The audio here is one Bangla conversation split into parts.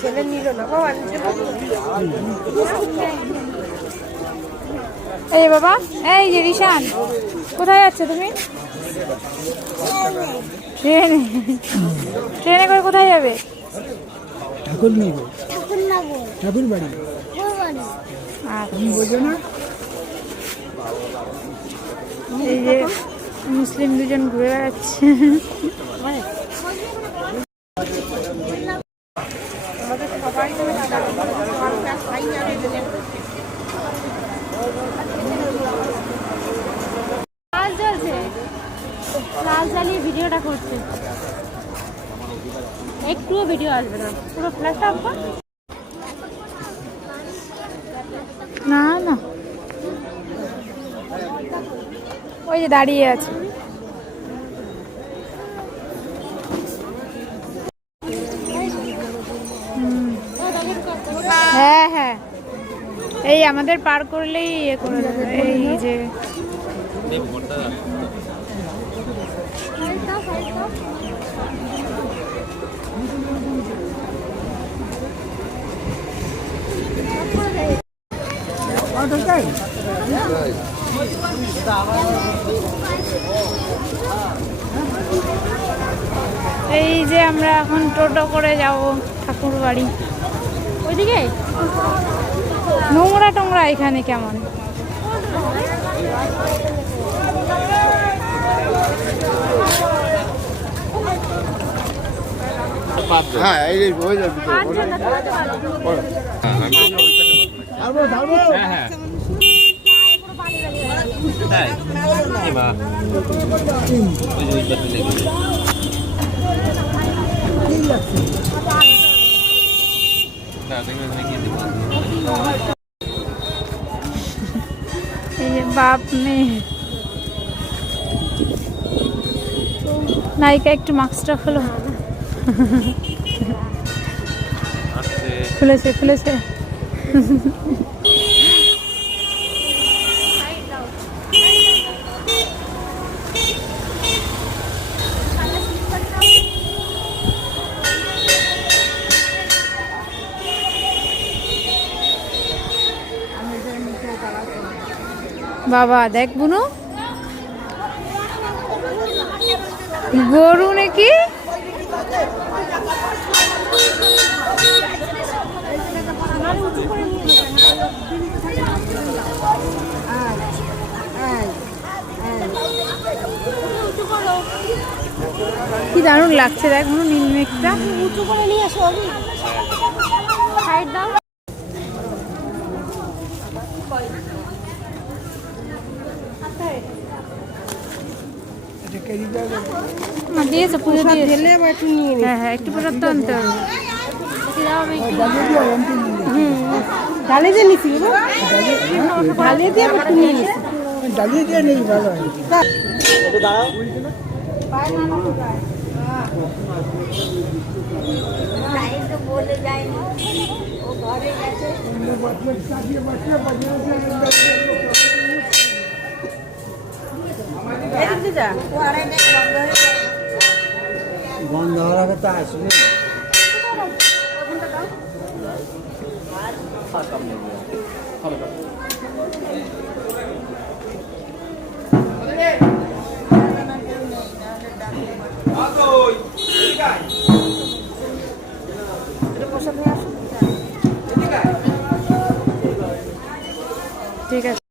ছেলে নিল না বাবা। এই বাবা, এই যে রিশান, কোথায় যাচ্ছ তুমি? ট্রেনে। ট্রেনে করে কোথায় যাবে? ঠাকুর নেব, ঠাকুর বাড়ি। এই যে মুসলিম দুজন ঘুরে বেড়াচ্ছে। লাল জ্বালিয়ে ভিডিওটা করছে, একটুও ভিডিও আসবে না, পুরো ফ্ল্যাশটা অফ কর। না না, ওই যে দাঁড়িয়ে আছে। হ্যাঁ হ্যাঁ, এই আমাদের পার করলেই ইয়ে করে দেবে। এই যে এই যে আমরা এখন টোটো করে যাব ঠাকুর বাড়ি। ওইদিকে নোংরা টোংরা এখানে কেমন। হ্যাঁ বাপ মেয়ে নায়িকা একটু মাস্কটা খোলো। খুলেছে খুলেছে। বাবা দেখ বুনু, গরু নাকি? কি দারুণ লাগছে দেখ বুনু, নীল মেঘটা। উঁচু করে নিয়ে আসো, সাইড দাও। দিয়েছে পুজো দিয়েছে। হ্যাঁ হ্যাঁ, একটু প্রসাদ তো আনতে হবে। ডালে দিয়ে নিছি, ডালে দিয়ে একটু নিয়ে নিছি। ডালিয়ে দিয়ে নেই ভালো হয়। বলে যায়নি ও ঘরে গেছে। বন্ধ হওয়ার আগে তো আসবে। ঠিক আছে।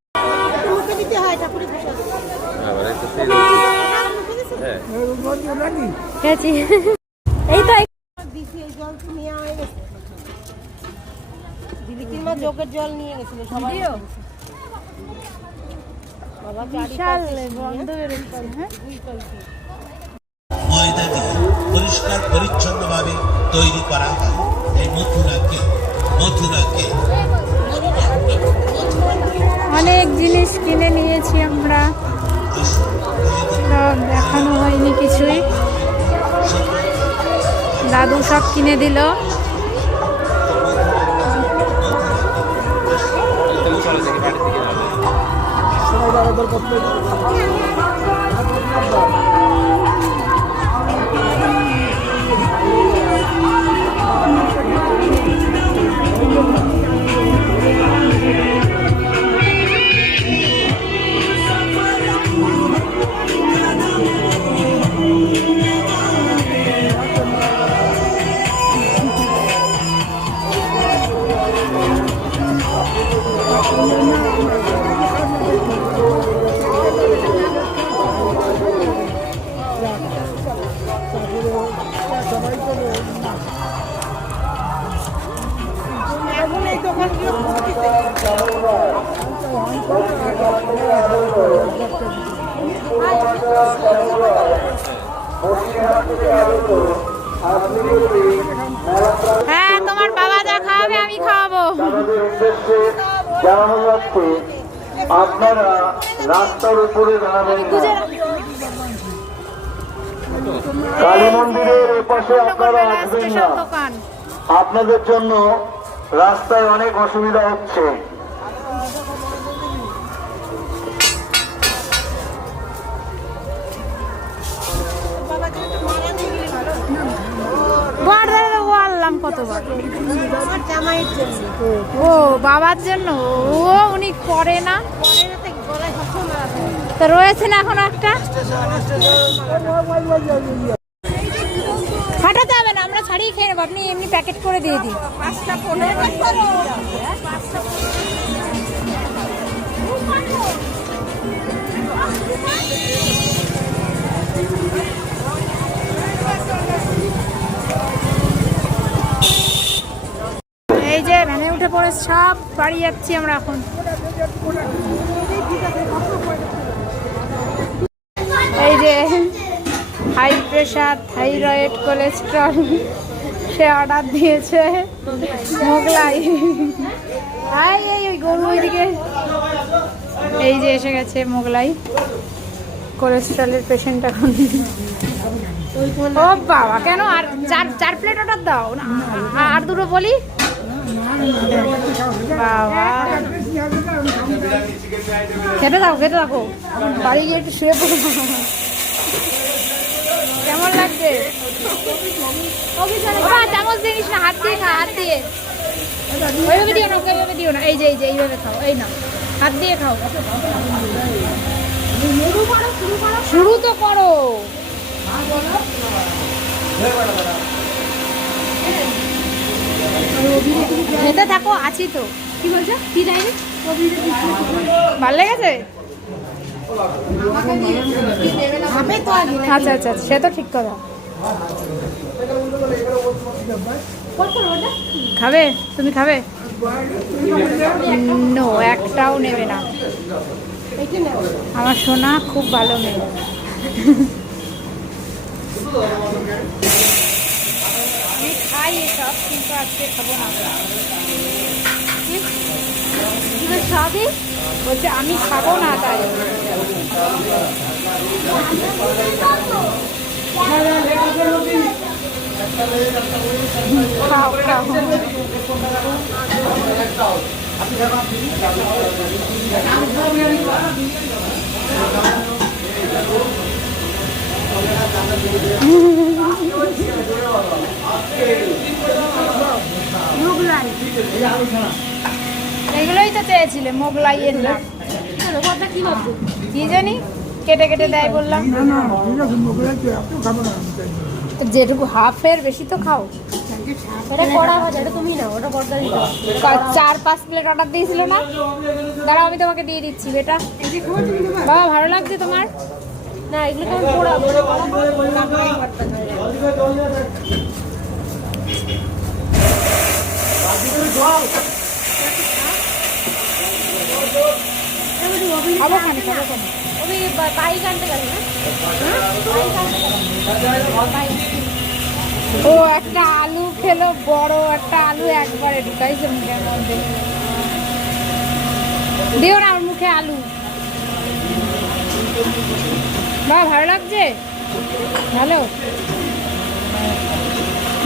এই তো দিদি কিংবা যোগের জল নিয়ে গেছিল সবাই। ময়দা দিয়ে পরিষ্কার পরিচ্ছন্নভাবে তৈরি করা হয় এই মথুরাকে। অনেক জিনিস কিনে নিয়েছি আমরা, সব দেখানো হয়নি কিছুই। দাদু সব কিনে দিল। এখন এই দোকানগুলো খুঁজতেছে। হ্যাঁ, তোমার বাবা যা খাওয়াবে আমি খাওয়াবো। জানানো যাচ্ছে আপনারা রাস্তার উপরে দাঁড়াবেন না। কালী মন্দিরের এপাশে আপনারা আসবেন না। দোকান আপনাদের জন্য রাস্তায় অনেক অসুবিধা হচ্ছে। আনলাম কতবার আমার জামাইয়ের জন্য। ও বাবার জন্য। ও উনি করে না, পরে না তো গলায় সবসময় মারা থাকে। তো রয়েছে না এখন একটা। ফাটাতে হবে না, আমরা ছাড়িয়ে খেয়ে নেবো। আপনি এমনি প্যাকেট করে দিয়ে দিন। 5টা 15 করো। এই যে ভ্যানে উঠে পড়ে সব বাড়ি যাচ্ছি আমরা এখন। এই যে হাই প্রেশার, থাইরয়েড, কোলেস্ট্রল সে অর্ডার দিয়েছে মোগলাই। এই গরু ওইদিকে। এই যে এসে গেছে মোগলাই। কোলেস্ট্রলের পেশেন্ট এখন। ও বাবা, কেন আর চার প্লেট অর্ডার দাও না, আর দুটো বলি। বাবা খেতে থাকো বাড়ি গিয়ে একটু শুয়ে পড়ো। কেমন লাগছে? চামচ দিস না, হাত দিয়ে খা, হাত দিয়ে। ওইভাবে দিও না, ওইভাবে দিও না। এই যে এইভাবে খাও। এই না, হাত দিয়ে খাও। শুরু তো করো। খেতে থাকো, আছি তো। কি বলছো? কি দেয়নি? ভালো লেগেছে? আচ্ছা আচ্ছা, সে তো ঠিক কথা। খাবে? তুমি খাবে? নো, একটাও নেবে না। আমার সোনা খুব ভালো মেয়ে। আমি খাই এসব, কিন্তু আজকে খাবো না। খাবি? বলছে আমি খাবো না, তাই। খাও খাও। এগুলোই তো চেয়েছিলে, মোগলাইয়ের নাম। কি জানি কেটে কেটে দেয় বললাম। যেটুকু হাফের বেশি তো খাও। এটা কড়া ভাজা, এটা তুমি না, ওটা বড়দারি দাও। 4-5 প্লেট অর্ডার দিয়েছিল না? দাঁড়াও, আমি তোমাকে দিয়ে দিচ্ছি বেটা। বাবা ভালো লাগছে তোমার? না, এগুলো কেমন পোড়া মানে খাবো খানি, খাবো খানি। বাইক আনতে গেল না? ও একটা আলু খেলো, বড় একটা আলু একবারে ঢুকাইছে মুখের মধ্যে। দিও না আমার মুখে আলু। বাবা ভালো লাগছে? ভালো।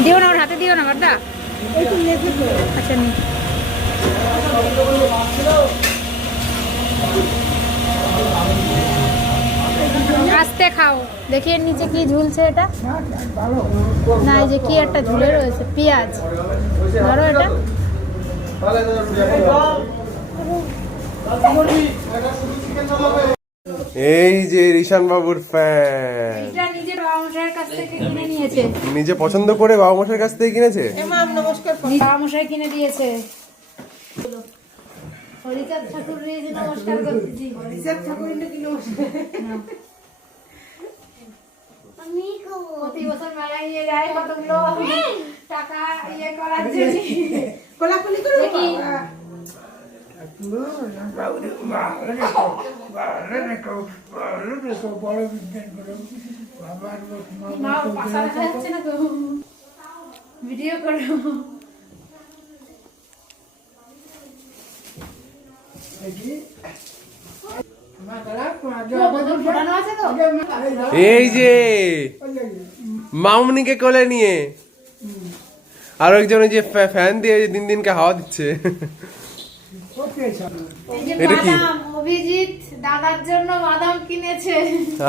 দিও না, ওর হাতে দিও না বাদা। আচ্ছা নি। কেটে খাও। দেখি এর নিচে কি ঝুলছে এটা। না এই যে কি একটা ঝুলে রয়েছে, পেঁয়াজ। ধরো এটা। এই যে ঋষান বাবুর ফ্যান এটা নিজের বাবা মশাইয়ের কাছ থেকে কিনে নিয়েছে। নিজে পছন্দ করে বাবা মশাইয়ের কাছ থেকে কিনেছে। বাবা মশাই কিনে দিয়েছে। হরিচাঁদ ঠাকুর নমস্কার করতেছি। হরিচাঁদ ঠাকুর কি নমস্কার। প্রতি বছর মেলায় নিয়ে যায় কতগুলো টাকা ইয়ে করার জন্য। কোলাকুলি করো দেখি বড় বিজ্ঞান করো বাবার মা পাশা দেখা যাচ্ছে না তো, ভিডিও করো। ফোটানো আছে তো? এই যে মামনিকে কোলে নিয়ে আর একজন ওই যে ফ্যান দিয়ে দিন দিনকে হাওয়া দিচ্ছে। এই যে এটা কি? বাদাম, অভিজিৎ দাদার জন্য বাদাম কিনেছে।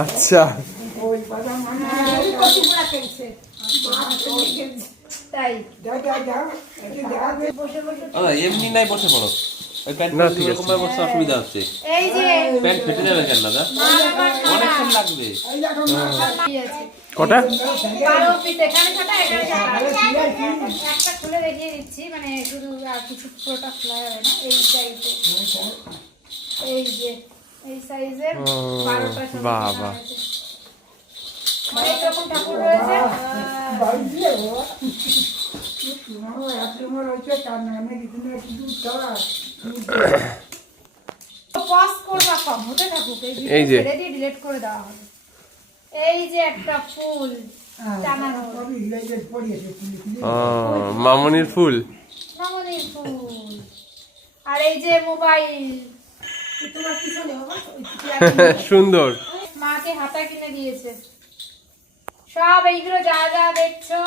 আচ্ছা তাই এমনি নাই বসে পড়ো। ওই প্যান্ট না, ঠিক আছে। এরকম ভাবে বসতে অসুবিধা হচ্ছে। এই যে প্যান্ট ফেটে যাবে কেন দাদা? অনেকক্ষণ লাগবে। কটা? 12 পিস এখানে ছটা, এখানে ছটা। একটা খুলে দেখিয়ে দিচ্ছি, মানে শুধু আর কিছু পুরোটা খোলা যাবে না। এই সাইজে, এই যে এই সাইজের 12টা ছবি বাবা। অনেক রকম ঠাকুর রয়েছে। পজ করবা কম হতে থাকুক, এই যে। ছেড়ে দিয়ে ডিলিট করে দেওয়া হবে। এই যে একটা ফুল টানানো, মামনির ফুল। মামনির ফুল। আর এই যে মোবাইল, তোমার পিছনে বাবা সুন্দর। মাকে হাতা কিনে দিয়েছে। সব এইগুলো যা যা দেখছো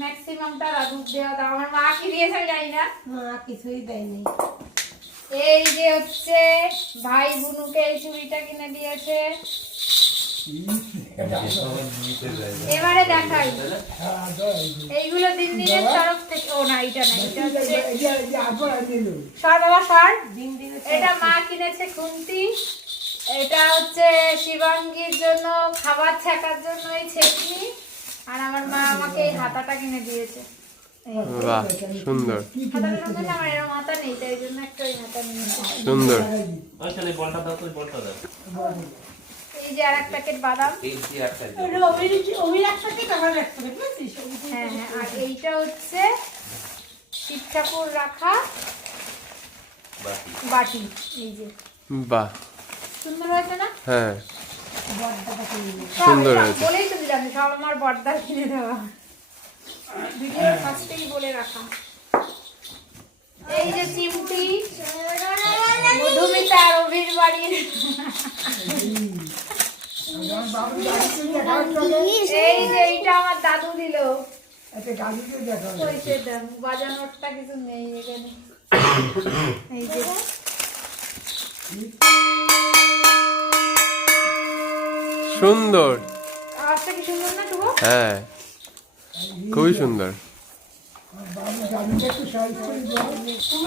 ম্যাক্সিমামটা দাদুক দেওয়া দাও। আমার মা কি দিয়েছে আমি জানি না। মা কিছুই দেয়নি। এই যে হচ্ছে ভাই বুনুকে এই চুড়িটা কিনে দিয়েছে। এবারে দেখাই, এইগুলো দিন দিনের তরফ থেকে। ও না, এটা না, এটা হচ্ছে সর বাবা সর। এটা মা কিনেছে খুন্তি। এটা হচ্ছে শিবাঙ্গীর জন্য খাবার ছাকার জন্য এই ছেকনি। আর আমার মা আমাকে এই হাতাটা কিনে দিয়েছে। বাহ সুন্দর হাতাটা সুন্দর না, আমার এরকম হাতা নেই, তাই জন্য একটা ওই হাতা নিয়েছি। সুন্দর। ওইখানে বলটা দাও তো, ওই বলটা দাও। এই যে আর এক প্যাকেট বাদাম। এই যে একটা অমির একটাকে টাকা রাখতে হবে, বুঝছিস? হ্যাঁ হ্যাঁ। আর এইটা হচ্ছে শিব ঠাকুর রাখা বাটি। এই যে বাহ সুন্দর হয়েছে না? হ্যাঁ সব সুন্দর সব হয়েছে। বলেই তো দিলাম, সব আমার বড়দার কিনে দেওয়া, ভিডিওর ফার্স্টেই বলে রাখা। এই যে চিমটি মধুমিতা আর অভির বাড়ির। এই যে এইটা আমার দাদু দিল। ওই সেটা বাজানোরটা কিছু নেই এখানে। এই যে সুন্দর। আওয়াজটা কি সুন্দর না শুভ? হ্যাঁ খুবই সুন্দর।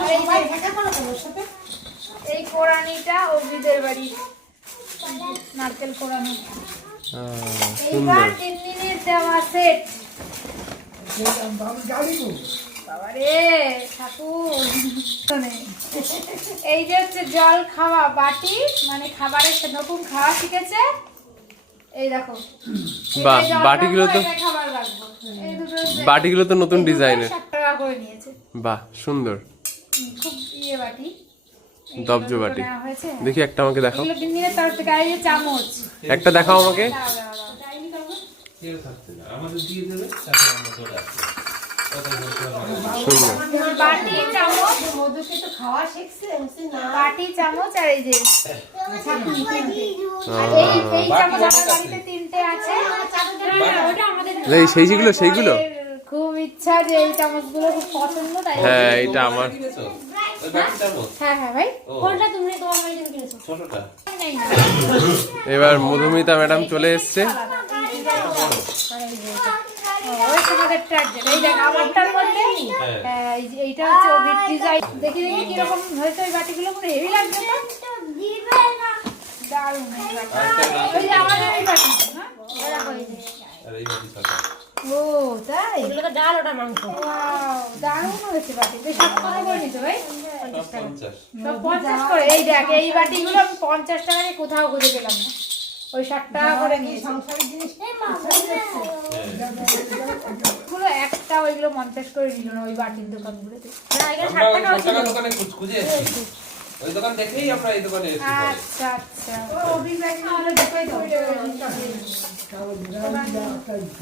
আর এই কোরআনিটা অভিদের বাড়ি, নারকেল কোরআনি। এইবার সুন্দর। 3 দিনের দেওয়া সেট। বাবারে ঠাকুর। এই যে হচ্ছে জল খাওয়া বাটি, মানে খাবারের নতুন খাওয়া শিখেছে। এই দেখো, বাহ, এই যে জল বাটিগুলো রাখবো, তো- এটা খাবার রাখবো। এই দুটো বাটিগুলো তো নতুন ডিজাইনের। 60 টাকা করে নিয়েছে। বাহ সুন্দর। খুব ইয়ে বাটি, দবজ বাটি। নেওয়া হয়েছে। দেখি একটা আমাকে দেখাও, এগুলো 3 দিনের তরফ থেকে। আর এই যে চামচ, একটা দেখাও আমাকে। দাঁড়াও, দাঁড়াও, দাঁড়াও। কেউ থাকছে না, আমাদের দিয়ে দেবে, তারপর আমরা চলে আসবো। সুন্দর। বাটি চামচ, মধুকে তো খাওয়া শিখছে বাটি চামচ আর এই যে আর এই চামচ আমার বাড়িতে 3টে আছে। ওটা আমাদের এই সেইগুলো আমাদের খুব ইচ্ছা যে এই চামচগুলো খুব পছন্দ, তাই হ্যাঁ এটা আমার। ওই বাটিটার মতো হ্যাঁ হ্যাঁ ভাই ও কোনটা তুমি তোমার মেয়ের জন্য কিনেছো ছোটটা নেই এবার মধুমিতা ম্যাডাম চলে এসছে। ওই তোমাদেরটা এই দেখ আমারটার মধ্যে এইটা হচ্ছে ওভিড ডিজাইন দেখি দেখি কিরকম হয়েছে ওই বাটিগুলো পুরো হেভি লাগছে তো দারুণ এই বাটি। ওই যে আমাদের এই বাটি না আর এই বাটি ছোট ও তাই এগুলো তো ডাল ওটা মাংস দারুণ হয়েছে বাটি বেশ কত করে নিতে ভাই 50 সব 50 করে এই দেখ এই বাটিগুলো আমি 50 টাকায় কোথাও খুঁজে পেলাম না ওই 60 টাকা করে নিয়েছি গুলো একটা ওইগুলো 50 করে নিল না ওই বাটির দোকানগুলোতে না এখানে 60 টাকা ছিল দোকানে খুঁজে এসেছি ওই দোকান দেখেই আমরা এই দোকানে এসেছি আচ্ছা আচ্ছা ও অভিজ্ঞতা তাহলে দেখাই দাও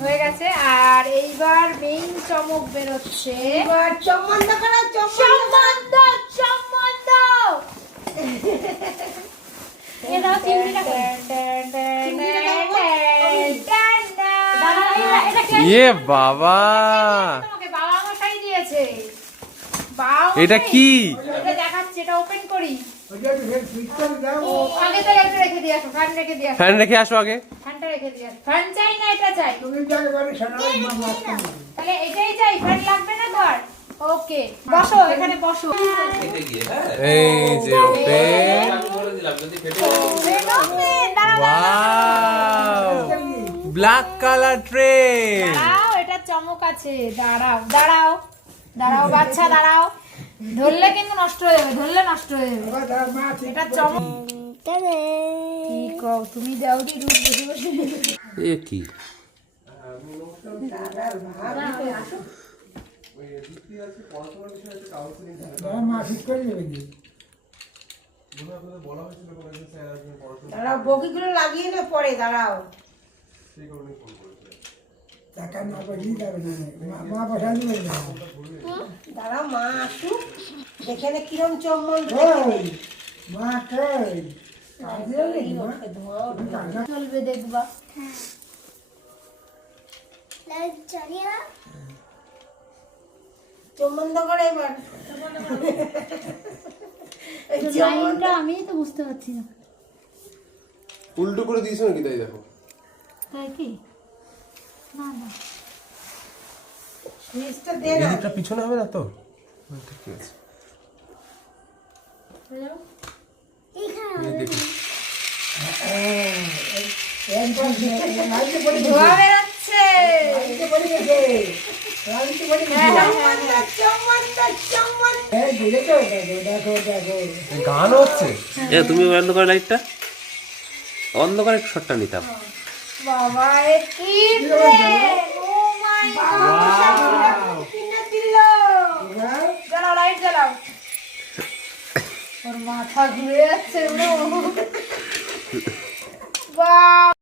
হয়ে গেছে আর এইবার মেইন চমক বের হচ্ছে এবার চম্মন্দ করা সম্বন্ধ সম্বন্ধ এটা চিংড়িটা ইয়ে বাবা, তোমাকে বাবা মশাই দিয়েছে বাবা এটা কি? এটা দেখাচ্ছি এটা ওপেন করি ওটা একটু ফিট করে দাও। ও আগে তো একটা রেখে দিয়ে আসো ফ্যান রেখে দিয়ে আসো ফ্যান রেখে আসো আগে। ফ্যানটা রেখে দিয়ে আসো ফ্যান চাই না এটা চাই তুমি তো একেবারে সারাই মাছ করো। তাহলে এটাই চাই ফ্যান লাগবে না তো আর ওকে বসো এখানে বসো খেতে গিয়ে হ্যাঁ এই যে ওপেন। আমি বলে দিলাম যদি ফেটে যায় ওয়াও, ব্ল্যাক কালার ট্রেন। দাঁড়াও এটা চমক আছে দাঁড়াও দাঁড়াও দাঁড়াও বাচ্চা দাঁড়াও ধরলে কিন্তু নষ্ট হয়ে যাবে ধরলে নষ্ট হয়ে যাবে এবার তার মাছ এটা চমক কি কও তুমি দাও দি রূপ বসে বসে এ কি তার মাছ ফিট করে দেবে কি? দাঁড়াও বগিগুলো লাগিয়ে নে পরে দাঁড়াও টাকা না পাঠিয়ে যাবে না। মা পাঠাই দেবে না। দাঁড়াও মা আসুক দেখে নে কিরম চম্মন্দ ওই, মা কই? কাজে নেই মা। চলবে দেখবা চম্মন্দ করে এবার এই চম্মন্দ লাইনটা আমি তো বুঝতে পারছি না উল্টো করে দিয়েছো নাকি? তাই দেখো। তাই কি না না সুইচটা দে না এদিকটা পিছনে হবে না তো? ঠিক আছে, হয়ে যাও এই দেখুন। একবার লাইটে পড়ে গেছে। ধোয়া বেরোচ্ছে লাইটে পড়ে গেছে। লাইটে পড়ে গেছে। চম্মন্দ চম্মন্দ এই দেখেছো? দেখো, দেখো, দেখো। এই গান হচ্ছে। এ তুমি বন্ধ করে লাইটটা অন্ধকারে একটু শটটা নিতাম বাবা এ কি ট্রেন ও মাই গড কিনে দিল এবার জ্বালাও লাইট জ্বালাও ওর মাথা ঘুরে যাচ্ছে বাহ